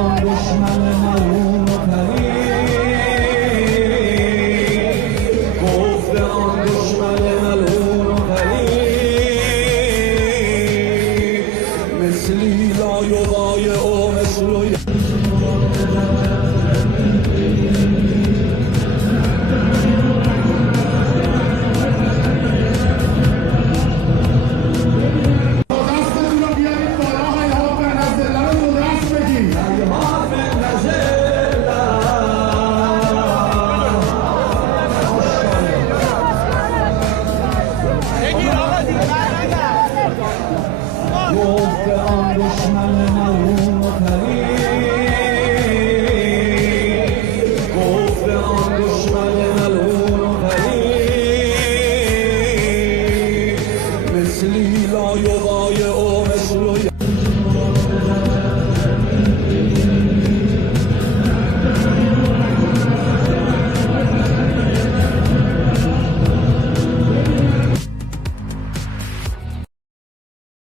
آن دشمن ملعون و پلید، گفت آن دشمن ملعون و پلید، مثلی لا یضایع مثل گفت آن دشمن ملعون و پلید، گفت آن دشمن ملعون و پلید، مثلی لا یضایع مثل